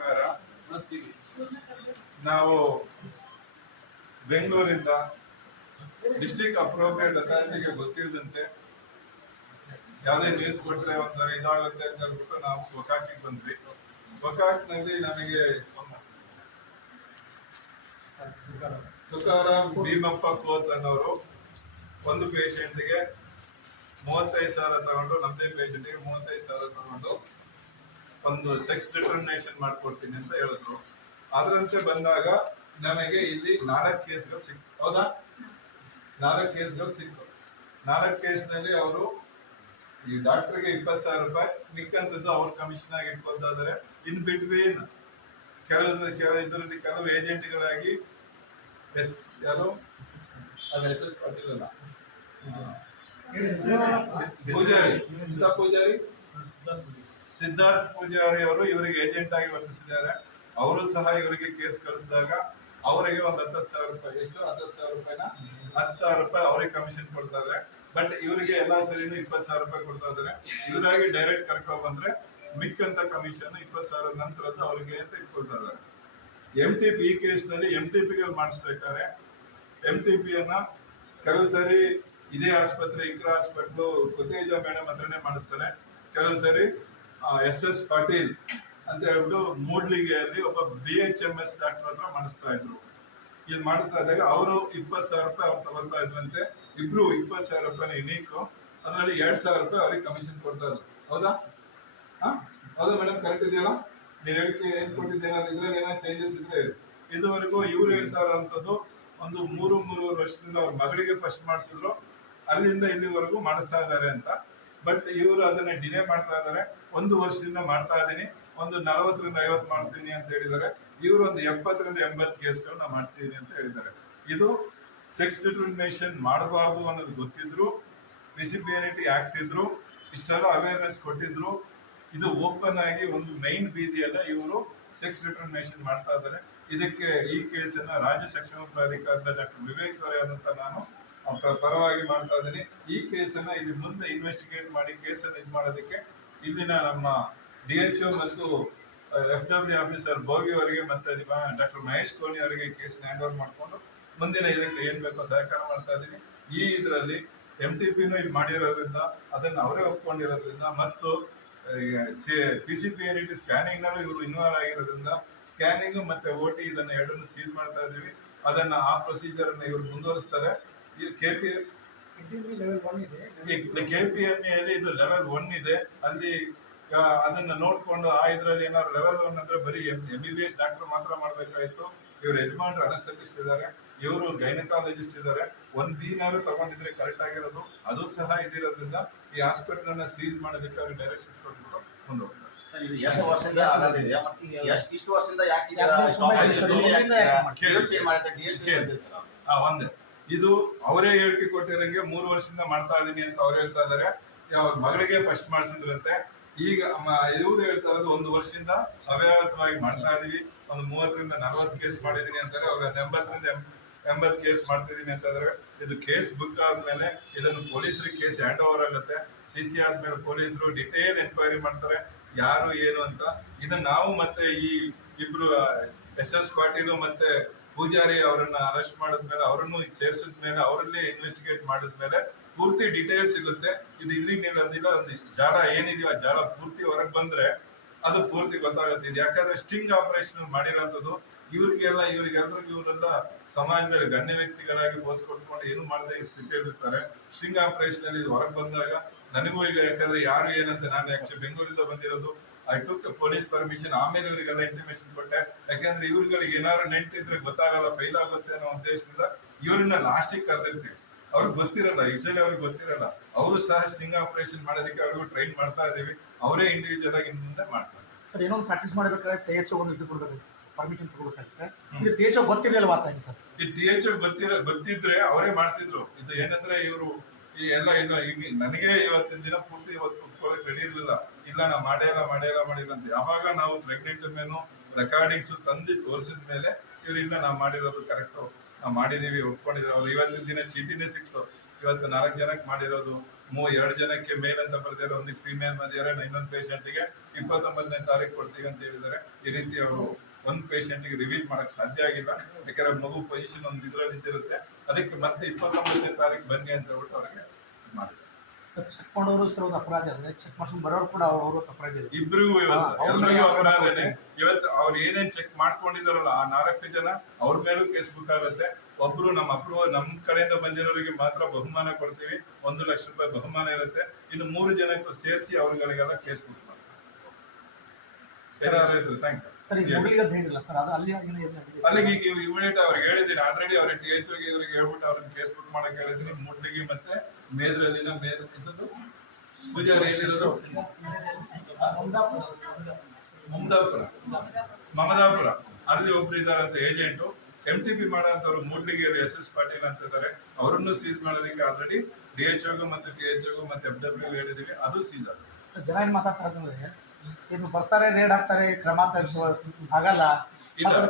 ನಮಸ್ಕಾರ. ನಾವು ಬೆಂಗಳೂರಿಂದ ಡಿಸ್ಟ್ರಿಕ್ಟ್ ಅಪ್ರೋಪ್ರಿಯೇಟ್ ಅಥಾರಿಟಿಗೆ ಗೊತ್ತಿರದಂತೆ ಯಾವುದೇ ನ್ಯೂಸ್ ಕೊಟ್ಟರೆ ಒಂಥರ ಇದಾಗುತ್ತೆ ಅಂತ ಹೇಳ್ಬಿಟ್ಟು ನಾವು ಒಕಾಕಿಗೆ ಬಂದ್ವಿ. ಒಕಾಕ್ನಲ್ಲಿ ನನಗೆ ತುಕಾರಾಮ್ ಭೀಮಪ್ಪ ಕೋತ್ ಅನ್ನೋರು ಒಂದು ಪೇಷಂಟ್ಗೆ ಮೂವತ್ತೈದು ಸಾವಿರ ತಗೊಂಡು ನಮ್ಮದೇ ಪೇಷಂಟ್ಗೆ ಮೂವತ್ತೈದು ಸಾವಿರ ತಗೊಂಡು ಒಂದು ಸೆಕ್ಸ್ ಡಿಟರ್ಮಿನೇಷನ್ ಮಾಡ್ಕೊಡ್ತೀನಿ ಅಂತ ಹೇಳಿದ್ರು. ಅದರಂತೆ ಬಂದಾಗ ನನಗೆ ಇಲ್ಲಿ ನಾಲ್ಕು ಕೇಸ್ಗಳು ಸಿಕ್ ಹೌದಾ? ನಾಲ್ಕು ಕೇಸ್ಗಳು ಸಿಕ್ತು ನಾಲ್ಕು ಕೇಸ್ನಲ್ಲಿ ಅವರು ಈ ಡಾಕ್ಟರ್ಗೆ ಇಪ್ಪತ್ತು ಸಾವಿರ ರೂಪಾಯಿ ಮಿಕ್ಕಂಥದ್ದು ಅವ್ರ ಕಮಿಷನ್ ಆಗಿ ಇಟ್ಕೊಳ್ತಾದ್ರೆ ಇನ್ ಬಿಟ್ವೀನ್ ಕೆಲವು ಕೆಲವು ಇದರಲ್ಲಿ ಕೆಲವು ಏಜೆಂಟ್ಗಳಾಗಿ ಎಸ್ ಯಾರು? ಅಲ್ಲ ಎಸ್ ಎಸ್ ಪಾಟೀಲ್ ಅಲ್ಲ ಪೂಜಾರಿ. ಪೂಜಾರಿ. ಸಿದ್ಧಾರ್ಥ್ ಪೂಜಾರಿ ಅವರು ಇವರಿಗೆ ಏಜೆಂಟ್ ಆಗಿ ವರ್ತಿಸಿದ್ದಾರೆ. ಅವರು ಸಹ ಇವರಿಗೆ ಕೇಸ್ ಕಳಿಸಿದಾಗ ಅವರಿಗೆ ಒಂದು ಹತ್ತತ್ತು ಸಾವಿರ ರೂಪಾಯಿ, ಎಷ್ಟು? ಹತ್ತತ್ತು ಸಾವಿರ ರೂಪಾಯಿನ? ಹತ್ತು ಸಾವಿರ ರೂಪಾಯಿ ಅವರಿಗೆ ಕಮಿಷನ್ ಕೊಡ್ತಾರೆ ಬಟ್ ಇವರಿಗೆ ಎಲ್ಲಾ ಸರಿನೂ ಇಪ್ಪತ್ತು ಸಾವಿರ ರೂಪಾಯಿ ಕೊಡ್ತಾ ಇದಾರೆ ಇವರಾಗಿ ಡೈರೆಕ್ಟ್ ಕರ್ಕೊ ಬಂದ್ರೆ ಮಿಕ್ಕಂತ ಕಮಿಷನ್ ಇಪ್ಪತ್ತು ಸಾವಿರ ನಂತರದ್ದು ಅವರಿಗೆ ಅಂತ ಇಟ್ಕೊಳ್ತಾ ಇದ್ದಾರೆ ಎಂ ಟಿ ಪಿ ಈ ಕೇಸ್ನಲ್ಲಿ ಎಂ ಟಿ ಪಿ ಮಾಡಿಸ್ಬೇಕಾದ್ರೆ ಎಂ ಟಿ ಪಿ ಅನ್ನ ಕೆಲವು ಸರಿ ಇದೇ ಆಸ್ಪತ್ರೆ, ಇತರ ಹಾಸ್ಪಿಟ್ಲು ಕುತೇಜ ಮೇಡಮ್ ಹತ್ರನೇ ಮಾಡಿಸ್ತಾರೆ. ಕೆಲವು ಸರಿ ಎಸ್ ಎಸ್ ಪಾಟೀಲ್ ಅಂತ ಹೇಳ್ಬಿಟ್ಟು ಮೂಡ್ಲಿಗೆಯಲ್ಲಿ ಒಬ್ಬ B H M S doctor ಹತ್ರ ಮಾಡಿಸ್ತಾ ಇದ್ರು. ಇದು ಮಾಡ್ತಾ ಇದ್ದಾಗ ಅವರು ಇಪ್ಪತ್ತು ಸಾವಿರ ರೂಪಾಯಿ ಅವ್ರು ತಗೊಳ್ತಾ ಇದ್ರಂತೆ. ಇಬ್ರು ಇಪ್ಪತ್ತು ಸಾವಿರ ರೂಪಾಯಿ ಯುನೀಕು ಅದರಲ್ಲಿ ಎರಡ್ ಸಾವಿರ ರೂಪಾಯಿ ಅವ್ರಿಗೆ ಕಮಿಷನ್ ಕೊಡ್ತಾ ಇದ್ರು. ಹೌದಾ? ಹಾಂ? ಹೌದಾ ಮೇಡಮ್ ಕರೆಕ್ಟ್ ಇದೆಯಲ್ಲ? ನೀವು ಹೇಳಿಕೆ ಏನು ಕೊಟ್ಟಿದ್ದೇನಲ್ಲ ಇದ್ರಲ್ಲಿ ಏನೋ ಚೇಂಜಸ್ ಇದ್ರೆ ಇದುವರೆಗೂ ಇವ್ರು ಹೇಳ್ತಾ ಇರೋಂಥದ್ದು ಒಂದು ಮೂರು, ಮೂರುವರೆ ವರ್ಷದಿಂದ ಅವ್ರ ಮಗಳಿಗೆ ಫಸ್ಟ್ ಮಾಡಿಸಿದ್ರು. ಅಲ್ಲಿಂದ ಇಲ್ಲಿವರೆಗೂ ಮಾಡಿಸ್ತಾ ಇದ್ದಾರೆ ಅಂತ. ಬಟ್ ಇವರು ಅದನ್ನ ಡಿಲೇ ಮಾಡ್ತಾ ಇದ್ದಾರೆ. ಒಂದು ವರ್ಷದಿಂದ ಮಾಡ್ತಾ ಇದ್ದೀನಿ. ಒಂದು ನಲವತ್ತರಿಂದ ಐವತ್ತು ಮಾಡ್ತೀನಿ ಅಂತ ಹೇಳಿದ್ದಾರೆ. ಇವರು ಒಂದು ಎಪ್ಪತ್ತರಿಂದ ಎಂಬತ್ತು ಕೇಸ್ಗಳನ್ನ ಮಾಡಿಸಿದೀನಿ ಅಂತ ಹೇಳಿದ್ದಾರೆ. ಇದು ಸೆಕ್ಸ್ ಡಿಟರ್ಮಿನೇಷನ್ ಮಾಡಬಾರ್ದು ಅನ್ನೋದು ಗೊತ್ತಿದ್ರು ಪಿಸಿಪಿಎನಿಟಿ ಆಕ್ಟ್ ಇದ್ರು, ಇಷ್ಟೆಲ್ಲ ಅವೇರ್ನೆಸ್ ಕೊಟ್ಟಿದ್ರು. ಇದು ಓಪನ್ ಆಗಿ ಒಂದು ಮೈನ್ ಬೀದಿಯಲ್ಲ ಇವರು ಸೆಕ್ಸ್ ಡಿಟರ್ಮಿನೇಷನ್ ಮಾಡ್ತಾ ಇದ್ದಾರೆ. ಇದಕ್ಕೆ ಈ ಕೇಸನ್ನ ರಾಜ್ಯ ಸಕ್ಷಮ ಪ್ರಾಧಿಕಾರದ ಡಾಕ್ಟರ್ ವಿವೇಕ್ ಆದಂತ ನಾನು ಅವ್ರ ಪರವಾಗಿ ಮಾಡ್ತಾ ಇದ್ದೀನಿ. ಈ ಕೇಸನ್ನ ಇಲ್ಲಿ ಮುಂದೆ ಇನ್ವೆಸ್ಟಿಗೇಟ್ ಮಾಡಿ ಕೇಸನ್ನು ಇದು ಮಾಡೋದಕ್ಕೆ ಇಲ್ಲಿನ ನಮ್ಮ ಡಿ ಎಚ್ ಮತ್ತು ಎಫ್ ಡಬ್ಲ್ಯೂ ಆಫೀಸರ್ ಭೋಗಿ ಅವರಿಗೆ ಮತ್ತೆ ಡಾಕ್ಟರ್ ಮಹೇಶ್ ಕೋಣಿ ಅವರಿಗೆ ಕೇಸ್ ಹ್ಯಾಂಡ್ ಓವರ್ ಮಾಡಿಕೊಂಡು ಮುಂದಿನ ಇದಕ್ಕೆ ಏನ್ ಬೇಕೋ ಸಹಕಾರ ಮಾಡ್ತಾ ಇದ್ದೀನಿ. ಈ ಇದರಲ್ಲಿ ಎಂ ಟಿ ಪಿನೂ ಇದು ಮಾಡಿರೋದ್ರಿಂದ, ಅದನ್ನ ಅವರೇ ಒಪ್ಕೊಂಡಿರೋದ್ರಿಂದ ಮತ್ತು P C P N ET scanning ನಲ್ಲೂ ಇವರು ಇನ್ವಾಲ್ವ್ ಆಗಿರೋದ್ರಿಂದ ಸ್ಕ್ಯಾನಿಂಗ್ ಮತ್ತೆ ಓ ಟಿ ಇದನ್ನ ಎರಡನ್ನು ಸೀಲ್ ಮಾಡ್ತಾ ಇದ್ದೀವಿ. ಅದನ್ನ ಆ ಪ್ರೊಸೀಜರ್ ಅನ್ನ ಇವರು ಮುಂದುವರಿಸ್ತಾರೆ. ಕೆ ಪಿ ಇದೆ. ಕೆ ಪಿ ಎಂ ಅಲ್ಲಿ ಇದು ಲೆವೆಲ್ ಒನ್ ಇದೆ. ಅಲ್ಲಿ ಅದನ್ನ ನೋಡ್ಕೊಂಡು ಆ ಇದ್ರಲ್ಲಿ ಏನಾದ್ರು ಲೆವೆಲ್ ಒನ್ ಅಂದ್ರೆ ಬರೀ M B B S doctor ಮಾತ್ರ ಮಾಡ್ಬೇಕಾಯ್ತು. ಇವ್ರ ಯಜಮಾನ್ರು ಅನಸ್ಥೆಟಿಸ್ಟ್ ಇದ್ದಾರೆ. ಇವರು ಗೈನಕಾಲಜಿಸ್ಟ್ ಇದ್ದಾರೆ. ಒಂದ್ ದಿನಾರು ತಗೊಂಡಿದ್ರೆ ಕರೆಕ್ಟ್ ಆಗಿರೋದು. ಅದು ಸಹ ಇದಿರೋದ್ರಿಂದ ಈ ಹಾಸ್ಪಿಟಲ್ ಅನ್ನ ಸೀಲ್ ಮಾಡೋದಕ್ಕೆ ಅವ್ರಿಗೆ ಡೈರೆಕ್ಷನ್ಸ್ ಕೊಟ್ಬಿಟ್ಟು ಮುಂದೆ ಹೋಗ್ತಾರೆ ಸರ್, ಇದು ಎಷ್ಟು ವರ್ಷದಿಂದ ಆಗೋದಿದೆ? ಮತ್ತೆ ಎಷ್ಟು ಇಷ್ಟು ವರ್ಷದಿಂದ ಯಾಕೆ ಒಂದೇ. ಇದು ಅವರೇ ಹೇಳಿಕೆ ಕೊಟ್ಟಿರಂಗೆ ಮೂರು ವರ್ಷದಿಂದ ಮಾಡ್ತಾ ಇದ್ದೀನಿ ಅಂತ ಅವ್ರು ಹೇಳ್ತಾ ಇದ್ದಾರೆ ಮಗಳಿಗೆ ಫಸ್ಟ್ ಮಾಡಿಸಿದ್ರಂತೆ. ಈಗ ಇವ್ರು ಹೇಳ್ತಾ ಇರೋದು ಒಂದು ವರ್ಷದಿಂದ ಅವ್ಯಾಹತವಾಗಿ ಮಾಡ್ತಾ ಇದೀವಿ. ಒಂದು ಮೂವತ್ತರಿಂದ ನಲವತ್ತು ಕೇಸ್ ಮಾಡಿದೀನಿ ಅಂತಾರೆ. ಅವ್ರ ಎಂಬತ್ತರಿಂದ ಎಂಬತ್ತು ಕೇಸ್ ಮಾಡ್ತಿದ್ದೀನಿ ಅಂತಂದ್ರೆ ಇದು ಕೇಸ್ ಬುಕ್ ಆದ್ಮೇಲೆ ಇದನ್ನು ಪೊಲೀಸರಿಗೆ ಕೇಸ್ ಹ್ಯಾಂಡ್ ಓವರ್ ಆಗುತ್ತೆ. ಸಿ ಸಿ ಆದ್ಮೇಲೆ ಪೊಲೀಸರು ಡಿಟೇಲ್ ಎನ್ಕ್ವೈರಿ ಮಾಡ್ತಾರೆ. ಯಾರು, ಏನು ಅಂತ. ಇದನ್ನ ನಾವು ಮತ್ತೆ ಈ ಇಬ್ರು ಎಸ್ ಎಸ್ ಪಾಟೀಲು ಮತ್ತೆ ಪೂಜಾರಿ ಅವರನ್ನ ಅರೆಸ್ಟ್ ಮಾಡಿದ್ಮೇಲೆ ಅವರನ್ನು ಸೇರಿಸಿದ ಮೇಲೆ ಅವರಲ್ಲೇ ಇನ್ವೆಸ್ಟಿಗೇಟ್ ಮಾಡಿದ್ಮೇಲೆ ಪೂರ್ತಿ ಡೀಟೇಲ್ಸ್ ಸಿಗುತ್ತೆ. ಇದು ಇಲ್ಲಿ ನೀಡೋದಿಲ್ಲ ಒಂದು ಜಾಲ ಏನಿದೆಯೋ ಆ ಜಾಲ ಪೂರ್ತಿ ಹೊರಗೆ ಬಂದ್ರೆ ಅದು ಪೂರ್ತಿ ಗೊತ್ತಾಗುತ್ತೆ. ಇದು ಯಾಕಂದ್ರೆ ಸ್ಟಿಂಗ್ ಆಪರೇಷನ್ ಮಾಡಿರೋಂಥದ್ದು. ಇವರಿಗೆಲ್ಲ ಇವರಿಗೆಲ್ಲರಿಗೂ ಇವರೆಲ್ಲ ಸಮಾಜದಲ್ಲಿ ಗಣ್ಯ ವ್ಯಕ್ತಿಗಳಾಗಿ ಪೋಸ್ ಕೊಟ್ಕೊಂಡು ಏನು ಮಾಡದೆ ಈ ಇರ್ತಾರೆ ಸ್ಟಿಂಗ್ ಆಪರೇಷನ್ ಅಲ್ಲಿ ಇದು ಹೊರಗೆ ಬಂದಾಗ ನನಗೂ ಈಗ ಯಾಕಂದ್ರೆ ಯಾರು ಏನಂತ ನಾನು ಆಕ್ಚುಲಿ ಬೆಂಗಳೂರಿಂದ ಬಂದಿರೋದು. ಐ ಟುಕ್ ಪೊಲೀಸ್ ಪರ್ಮಿಷನ್ ಆಮೇಲೆ ಇವರಿಗೆಲ್ಲ ಇಂಟಿಮೇಷನ್ ಕೊಟ್ಟೆ. ಯಾಕೆಂದ್ರೆ ಇವ್ರುಗಳಿಗೆ ಏನಾದ್ರು ನೆಂಟಿದ್ರೆ ಗೊತ್ತಾಗಲ್ಲ ಫೈಲ್ ಆಗುತ್ತೆ ಅನ್ನೋ ಉದ್ದೇಶದಿಂದ ಇವ್ರನ್ನ ಲಾಸ್ಟಿಗೆ ಕರೆದಿರ್ತೀವಿ. ಅವ್ರಿಗೆ ಗೊತ್ತಿರಲ್ಲ ಯೂಶಲಿ ಅವ್ರಿಗೆ ಗೊತ್ತಿರಲ್ಲ. ಅವರು ಸಹ ಸ್ಟಿಂಗ್ ಆಪರೇಷನ್ ಮಾಡೋದಕ್ಕೆ ಅವ್ರಿಗೂ ಟ್ರೈನ್ ಮಾಡ್ತಾ ಇದೀವಿ ಅವರೇ ಇಂಡಿವಿಜುವಲ್ ಆಗಿ ಮುಂದೆ ಮಾಡ್ತಾರೆ. ಸರ್ ಏನೋ ಪ್ರಾಕ್ಟೀಸ್ ಮಾಡಬೇಕಾದ್ರೆ ಟಿ ಎಚ್ ಒಂದು ಇದು ಕೊಡ್ಬೇಕಾಗುತ್ತೆ ಪರ್ಮಿಷನ್ ತಗೋಬೇಕಾಗುತ್ತೆ. ಇದು ಟಿ ಗೊತ್ತಿರಲಿಲ್ಲ ಮಾತಾಡಿ ಸರ್. ಈ ಟಿ ಗೊತ್ತಿರ ಗೊತ್ತಿದ್ರೆ ಅವರೇ ಮಾಡ್ತಿದ್ರು. ಇದು ಏನಂದ್ರೆ ಇವರು ಈ ಎಲ್ಲ ಇನ್ನು ಈಗ ನನಗೆ ಇವತ್ತಿನ ದಿನ ಪೂರ್ತಿ ಇವತ್ತು ಕುತ್ಕೊಳ್ಳೋಕೆ ರೆಡಿ ಇರಲಿಲ್ಲ. ಇಲ್ಲ, ನಾ ಮಾಡೇ ಇಲ್ಲ ಮಾಡೇ ಇಲ್ಲ ಮಾಡಿಲ್ಲ ಅಂತ. ಯಾವಾಗ ನಾವು ಪ್ರೆಗ್ನೆಂಟ್ ಮೇನು ರೆಕಾರ್ಡಿಂಗ್ಸ್ ತಂದು ತೋರಿಸಿದ ಮೇಲೆ ಇವರಿಂದ ನಾವು ಮಾಡಿರೋದು ಕರೆಕ್ಟು ನಾವು ಮಾಡಿದೀವಿ ಒಪ್ಕೊಂಡಿದ್ರು ಅವ್ರು ಇವತ್ತಿನ ದಿನ ಚೀಟಿನೇ ಸಿಕ್ತು. ಇವತ್ತು ನಾಲ್ಕು ಜನಕ್ಕೆ ಮಾಡಿರೋದು. ಮೂ ಎರಡು ಜನಕ್ಕೆ ಮೇಲ್ ಅಂತ ಬರ್ದಿರೋ ಒಂದು ಫಿಮೇಲ್ ಬಂದಿದ್ದಾರೆ. ಇನ್ನೊಂದು ಪೇಷಂಟ್ಗೆ ಇಪ್ಪತ್ತೊಂಬತ್ತನೇ ತಾರೀಕು ಕೊಡ್ತೀವಿ ಅಂತ ಹೇಳಿದ್ದಾರೆ. ಈ ರೀತಿ ಅವರು ಒಂದು ಪೇಷಂಟ್ಗೆ ರಿವೀಲ್ ಮಾಡಕ್ ಸಾಧ್ಯ ಆಗಿಲ್ಲ. ಯಾಕಂದ್ರೆ ಮಗು ಪೊಸಿಷನ್ ಒಂದು ಇದ್ರಲ್ಲಿ ಇದ್ದಿರುತ್ತೆ. ಅದಕ್ಕೆ ಮತ್ತೆ ಇಪ್ಪತ್ತೊಂಬತ್ತನೇ ತಾರೀಕು ಬನ್ನಿ ಅಂತ ಹೇಳ್ಬಿಟ್ಟು ಅವ್ರಿಗೆ ಮಾಡಿದ್ದಾರೆ ಸರ್ ಚೆಕ್ ಮಾಡೋರು ಸರ್ ಒಂದು ಅಪರಾಧ ಅಂದ್ರೆ ಚೆಕ್ ಮಾಡ್ಸ್ಕೊಂಡು ಬರೋರು ಕೂಡ ಅವರು ಅಪರಾಧ ಇಬ್ರಿಗೂ ಎಲ್ರಿಗೂ ಅಪರಾಧನೇ ಇವತ್ತು ಅವ್ರು ಏನೇನ್ ಚೆಕ್ ಮಾಡ್ಕೊಂಡಿದಾರಲ್ಲ ಆ ನಾಲ್ಕು ಜನ ಅವ್ರ ಮೇಲೂ ಕೇಸ್ ಬುಕ್ ಆಗುತ್ತೆ. ಒಬ್ರು ನಮ್ಮ ಅಪ್ರೂವ್ ನಮ್ ಕಡೆಯಿಂದ ಬಂದಿರೋರಿಗೆ ಮಾತ್ರ ಬಹುಮಾನ ಕೊಡ್ತೀವಿ. ಒಂದು ಲಕ್ಷ ರೂಪಾಯಿ ಬಹುಮಾನ ಇರುತ್ತೆ. ಇನ್ನು ಮೂರು ಜನಕ್ಕೂ ಸೇರಿಸಿ ಅವ್ರಗಳಿಗೆಲ್ಲ ಕೇಸ್ ಬುಕ್ ಮಾಡ್ತೀವಿ ಥ್ಯಾಂಕ್ ಯು ಸರ್ ಮೊಬೈಲ್ ಅಂತ ಹೇಳಿದ್ರಲ್ಲ ಸರ್ ಅದು ಅಲ್ಲಿ ಅಲ್ಲಿಗೆ ಈಗ ಇಮಿಡಿಯೇಟ್ ಅವ್ರಿಗೆ ಹೇಳಿದ್ದೀನಿ. ಆಲ್ರೆಡಿ ಅವ್ರಿಗೆ ಟಿ ಎಚ್ ಇವ್ರಿಗೆ ಹೇಳ್ಬಿಟ್ಟು ಅವ್ರನ್ನ ಕೇಸ್ ಬುಕ್ ಮಾಡೋಕೆ ಹೇಳಿದ್ದೀನಿ. ಮುಡ್ಲಿಗಿ ಮತ್ತೆ ಮೇದ್ರಲ್ಲಿನ ಮೇದ್ ಇದ್ದದ್ದು ಪೂಜಾರಿ ಎಲ್ಲಿರೋದು ಮುಮ್ದಾಪುರ. ಮಮದಾಪುರ. ಅಲ್ಲಿ ಒಬ್ರು ಇದಾರೆ ಅಂತ ಏಜೆಂಟು ಎಂ ಟಿ ಪಿ ಮಾಡೋಂಥವ್ರು ಮೂಡ್ಲಿಗೆಯಲ್ಲಿ ಎಸ್ ಎಸ್ ಪಾಟೀಲ್ ಅಂತ ಇದ್ದಾರೆ. ಅವರನ್ನು ಸೀಸ್ ಮಾಡೋದಕ್ಕೆ ಆಲ್ರೆಡಿ ಡಿ ಎಚ್ ಒಗು ಮತ್ತೆ ಟಿ ಎಚ್ ಒಗು ಮತ್ತೆ ಎಫ್ ಡಬ್ಲ್ಯೂ ಹೇಳಿದೀವಿ ಅದು ಸೀಸ್ ಆಗುತ್ತೆ ಸರ್ ಜನ ಏನ್ ಮಾತಾಡ್ತಾರೆ ಅಂತಂದ್ರೆ ಏನು ಬರ್ತಾರೆ ರೇಡ್ ಹಾಕ್ತಾರೆ ಕ್ರಮ ತೆಗೆದು ಆಗಲ್ಲ.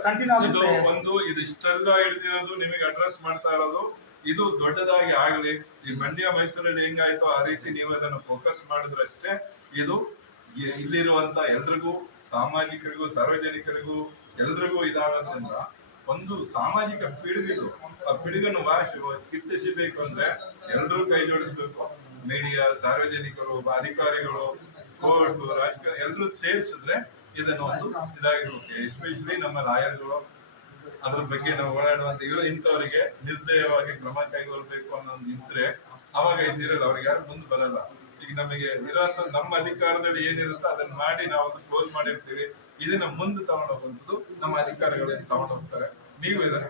ಕಂಟಿನ್ಯೂ ಇದು ಆಗುತ್ತೆ. ಒಂದು ಇದು ಇಷ್ಟೆಲ್ಲ ಹಿಡಿದಿರೋದು ನಿಮಗೆ ಅಡ್ರೆಸ್ ಮಾಡ್ತಾ ಇರೋದು. ಇದು ದೊಡ್ಡದಾಗಿ ಆಗಲಿ ಈ ಮಂಡ್ಯ ಮೈಸೂರಲ್ಲಿ ಹೆಂಗಾಯ್ತು ಆ ರೀತಿ ನೀವು ಅದನ್ನು ಫೋಕಸ್ ಮಾಡಿದ್ರಷ್ಟೇ ಇದು ಇ- ಇಲ್ಲಿರುವಂತ ಎಲ್ರಿಗೂ ಸಾಮಾಜಿಕರಿಗೂ ಸಾರ್ವಜನಿಕರಿಗೂ ಎಲ್ರಿಗೂ ಇದಾಗೋದ್ರಿಂದ ಒಂದು ಸಾಮಾಜಿಕ ಪಿಡುಗಿದು ಆ ಪಿಡುಗನ್ನು ವಾಶ್ ಕಿತ್ತಿಸಬೇಕು ಅಂದ್ರೆ ಎಲ್ರೂ ಕೈ ಜೋಡಿಸ್ಬೇಕು. ಮೀಡಿಯಾ ಸಾರ್ವಜನಿಕರು ಅಧಿಕಾರಿಗಳು ಕೋರ್ಟ್ ರಾಜಕಾರಣ ಎಲ್ಲರೂ ಸೇರಿಸಿದ್ರೆ ಇದನ್ನು ಒಂದು ಇದಾಗಿರುತ್ತೆ. ಎಸ್ಪೆಷಲಿ ನಮ್ಮ ಲಾಯರ್ಗಳು ಅದ್ರ ಬಗ್ಗೆ ನಾವು ಓಡಾಡುವಂತ ಇವರು ಇಂಥವರಿಗೆ ನಿರ್ದಯವಾಗಿ ಕ್ರಮ ಕೈಗೊಳ್ಬೇಕು ಒಂದು ಇದ್ರೆ ಅವಾಗ ಇದ್ದಿರಲ್ಲ ಅವ್ರಿಗೆ ಯಾರು ಮುಂದೆ ಬರಲ್ಲ. ಈಗ ನಮಗೆ ಇರೋಂಥ ನಮ್ಮ ಅಧಿಕಾರದಲ್ಲಿ ಏನಿರುತ್ತೋ ಅದನ್ನ ಮಾಡಿ ನಾವು ಅದು ಕ್ಲೋಸ್ ಮಾಡಿರ್ತೀವಿ. ಇದನ್ನ ಮುಂದೆ ತಗೊಂಡೋಗುವಂಥದ್ದು ನಮ್ಮ ಅಧಿಕಾರಿಗಳು ತಗೊಂಡೋಗ್ತಾರೆ ನೀವು ಇದನ್ನ